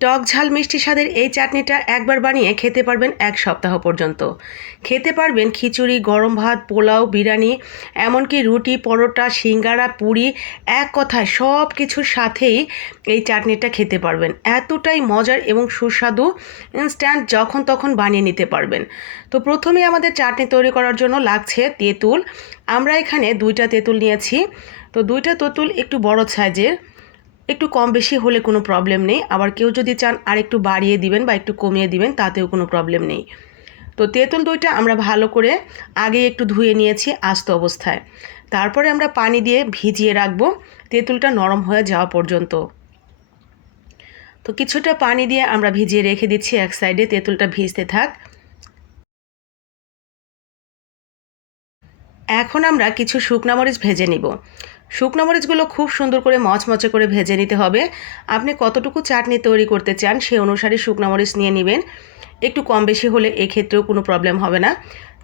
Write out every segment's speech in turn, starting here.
টক ঝাল মিষ্টি স্বাদের এই চাটনিটা একবার বানিয়ে খেতে পারবেন এক সপ্তাহ পর্যন্ত। খেতে পারবেন খিচুড়ি, গরম ভাত, পোলাও, বিরিয়ানি, এমনকি রুটি, পরোটা, সিঙ্গারা, পুরি, এক কথায় সব কিছুর সাথেই এই চাটনিটা খেতে পারবেন। এতটাই মজার এবং সুস্বাদু ইনস্ট্যান্ট যখন তখন বানিয়ে নিতে পারবেন। তো প্রথমে আমাদের চাটনি তৈরি করার জন্য লাগছে তেঁতুল। আমরা এখানে দুইটা তেঁতুল নিয়েছি। তো দুইটা তেঁতুল একটু বড় সাইজের। একটু কম বেশি হলে কোনো প্রবলেম নেই। আবার কেউ যদি চান আর একটু বাড়িয়ে দিবেন বা একটু কমিয়ে দিবেন, তাতেও কোনো প্রবলেম নেই। তো তেঁতুল দইটা আমরা ভালো করে আগে একটু ধুয়ে নিয়েছি আস্ত অবস্থায়। তারপরে আমরা পানি দিয়ে ভিজিয়ে রাখব। তেঁতুলটা নরম হয়ে যাওয়া পর্যন্ত। তো কিছুটা পানি দিয়ে আমরা ভিজিয়ে রেখে দিচ্ছি এক সাইডে। তেঁতুলটা ভিজতে থাক। এখন আমরা কিছু শুকনা মরিচ ভেজে নিব। শুকনো মরিচগুলো খুব সুন্দর করে মচমচে করে ভেজে নিতে হবে। আপনি কতটুকু চাটনি তৈরি করতে চান সে অনুসারে শুকনো মরিচ নিয়ে নেবেন। একটু কম বেশি হলে এক্ষেত্রেও কোনো প্রবলেম হবে না।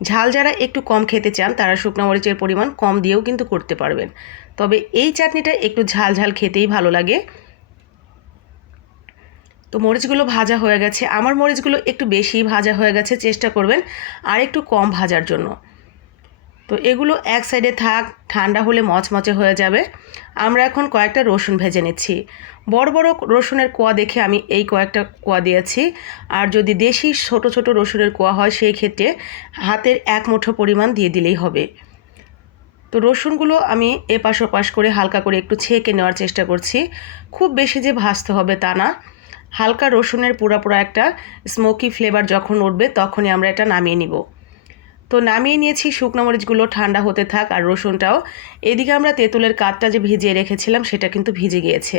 ঝাল যারা একটু কম খেতে চান, তারা শুকনো মরিচের পরিমাণ কম দিয়েও কিন্তু করতে পারবেন। তবে এই চাটনিটা একটু ঝাল ঝাল খেতেই ভালো লাগে। তো মরিচগুলো ভাজা হয়ে গেছে। আমার মরিচগুলো একটু বেশি ভাজা হয়ে গেছে, চেষ্টা করবেন আর একটু কম ভাজার জন্য। তো এগুলো এক সাইডে থাক, ঠান্ডা হলে মচমচে হয়ে যাবে। আমরা এখন কয়েকটা রসুন ভেজে নিচ্ছি। বড় বড় রসুনের কোয়া দেখে আমি এই কয়েকটা কোয়া দিয়েছি। আর যদি দেশি ছোট ছোট রসুনের কোয়া হয়, সেই ক্ষেত্রে হাতের এক মুঠো পরিমাণ দিয়ে দিলেই হবে। তো রসুনগুলো আমি এপাশ ওপাশ করে হালকা করে একটু ছেঁকে নেওয়ার চেষ্টা করছি। খুব বেশি যে ভাজতে হবে তা না। হালকা রসুনের পুরা পুরা একটা স্মোকি ফ্লেভার যখন উঠবে, তখনই আমরা এটা নামিয়ে নিব। তো নামিয়ে নিয়েছি, শুকনো মরিচগুলো ঠান্ডা হতে থাক আর রসুনটাও। এদিকে আমরা তেঁতুলের কাঠটা যে ভিজিয়ে রেখেছিলাম, সেটা কিন্তু ভিজে গিয়েছে।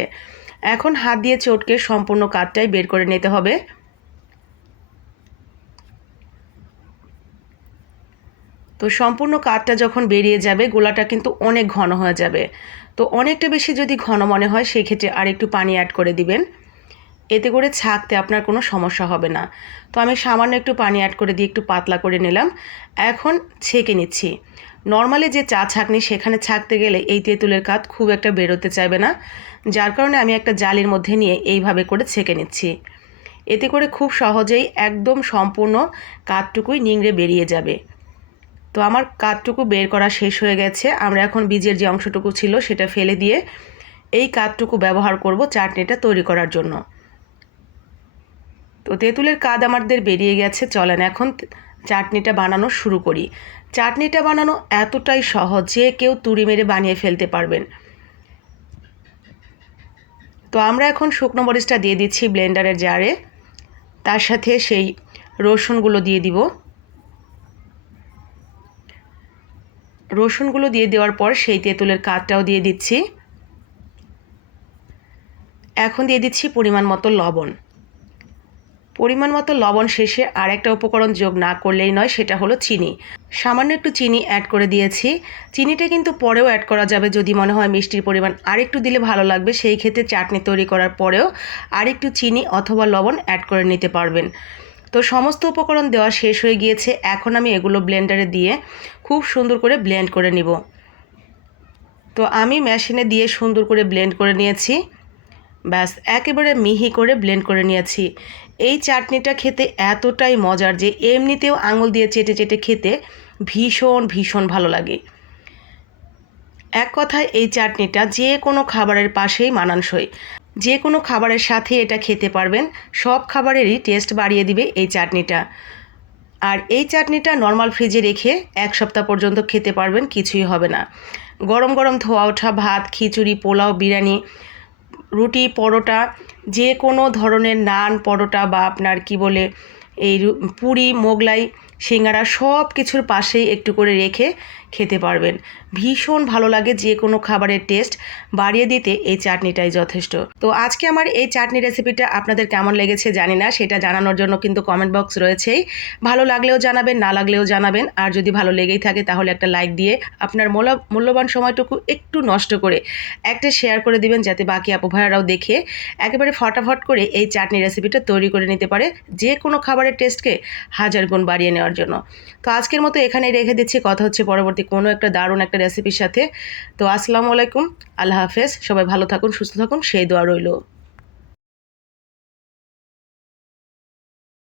এখন হাত দিয়ে চটকে সম্পূর্ণ কাঠটাই বের করে নিতে হবে। তো সম্পূর্ণ কাঠটা যখন বেরিয়ে যাবে, গোলাটা কিন্তু অনেক ঘন হয়ে যাবে। তো অনেকটা বেশি যদি ঘন মনে হয় সেই ক্ষেত্রে আর একটু পানি অ্যাড করে দিবেন। এতে করে ছাকতে আপনার কোনো সমস্যা হবে না। তো আমি সামান্য একটু পানি অ্যাড করে দিয়ে একটু পাতলা করে নিলাম। এখন ছেঁকে নিচ্ছি। নর্মালি যে চা ছাকনি সেখানে ছাকতে গেলে এই তেঁতুলের কাত খুব একটা বেরোতে চাইবে না। যার কারণে আমি একটা জালির মধ্যে নিয়ে এইভাবে করে ছেঁকে নিচ্ছি। এতে করে খুব সহজেই একদম সম্পূর্ণ কাঠটুকুই নিংড়ে বেরিয়ে যাবে। তো আমার কাঠটুকু বের করা শেষ হয়ে গেছে। আমরা এখন বীজের যে অংশটুকু ছিল সেটা ফেলে দিয়ে এই কাঠটুকু ব্যবহার করব চাটনিটা তৈরি করার জন্য। তো তেঁতুলের কাদ আমাদের বেরিয়ে গেছে, চলেন এখন চাটনিটা বানানো শুরু করি। চাটনিটা বানানো এতটাই সহজ যে কেউ তুড়ি মেরে বানিয়ে ফেলতে পারবেন। তো আমরা এখন শুকনো মরিচটা দিয়ে দিচ্ছি ব্লেন্ডারের জারে। তার সাথে সেই রসুনগুলো দিয়ে দিব। রসুনগুলো দিয়ে দেওয়ার পর সেই তেঁতুলের কাঠটাও দিয়ে দিচ্ছি। এখন দিয়ে দিচ্ছি পরিমাণ মতো লবণ। পরিমাণ মতো লবণ শেষে আর একটা উপকরণ যোগ না করলেই নয়, সেটা হলো চিনি। সামান্য একটু চিনি অ্যাড করে দিয়েছি। চিনিটা কিন্তু পরেও অ্যাড করা যাবে যদি মনে হয় মিষ্টির পরিমাণ আরেকটু দিলে ভালো লাগবে। সেই ক্ষেত্রে চাটনি তৈরি করার পরেও আরেকটু চিনি অথবা লবণ অ্যাড করে নিতে পারবেন। তো সমস্ত উপকরণ দেওয়া শেষ হয়ে গিয়েছে। এখন আমি এগুলো ব্লেন্ডারে দিয়ে খুব সুন্দর করে ব্লেন্ড করে নিব। তো আমি মেশিনে দিয়ে সুন্দর করে ব্লেন্ড করে নিয়েছি। ব্যাস, একেবারে মিহি করে ব্লেন্ড করে নিয়েছি। এই চাটনিটা খেতে এতটাই মজার যে এমনিতেও আঙুল দিয়ে চেটে চেটে খেতে ভীষণ ভীষণ ভালো লাগে। এক কথায় এই চাটনিটা যে কোনো খাবারের পাশেই মানানসই। যে কোনো খাবারের সাথে এটা খেতে পারবেন, সব খাবারেরই টেস্ট বাড়িয়ে দিবে এই চাটনিটা। আর এই চাটনিটা নর্মাল ফ্রিজে রেখে এক সপ্তাহ পর্যন্ত খেতে পারবেন, কিছুই হবে না। গরম গরম ধোয়া ওঠা ভাত, খিচুড়ি, পোলাও, বিরিয়ানি রুটি, পরোটা যে কোনো ধরনের নান, পরোটা বা আপনার কি বলে এই পুরি, মোগলাই, সিঙ্গারা সব কিছুর পাশেই একটু করে রেখে খেতে পারবেন। ভীষণ ভালো লাগে যে কোনো খাবারের টেস্ট বাড়িয়ে দিতে এই চাটনিটাই যথেষ্ট। তো আজকে আমার এই চাটনি রেসিপিটা আপনাদের কেমন লেগেছে জানি না, সেটা জানানোর জন্য কিন্তু কমেন্ট বক্স রয়েছেই। ভালো লাগলেও জানাবেন, না লাগলেও জানাবেন, আর যদি ভালো লেগেই থাকে তাহলে একটা লাইক দিয়ে আপনার মূল্যবান সময়টুকু একটু নষ্ট করে একটা শেয়ার করে দিবেন, যাতে বাকি আপু ভাইয়ারাও দেখে একেবারে ফটাফট করে এই চাটনি রেসিপিটা তৈরি করে নিতে পারে যে কোনো খাবারের টেস্টকে হাজার গুণ বাড়িয়ে নেওয়ার জন্য। তো আজকের মতো এখানেই রেখে দিচ্ছি। কথা হচ্ছে পরবর্তী কোনো একটা দারুণ একটা রেসিপির সাথে। তো আসসালামু আলাইকুম, আল্লাহ হাফেজ, সবাই ভালো থাকুন, সুস্থ থাকুন, সেই দোয়া রইল।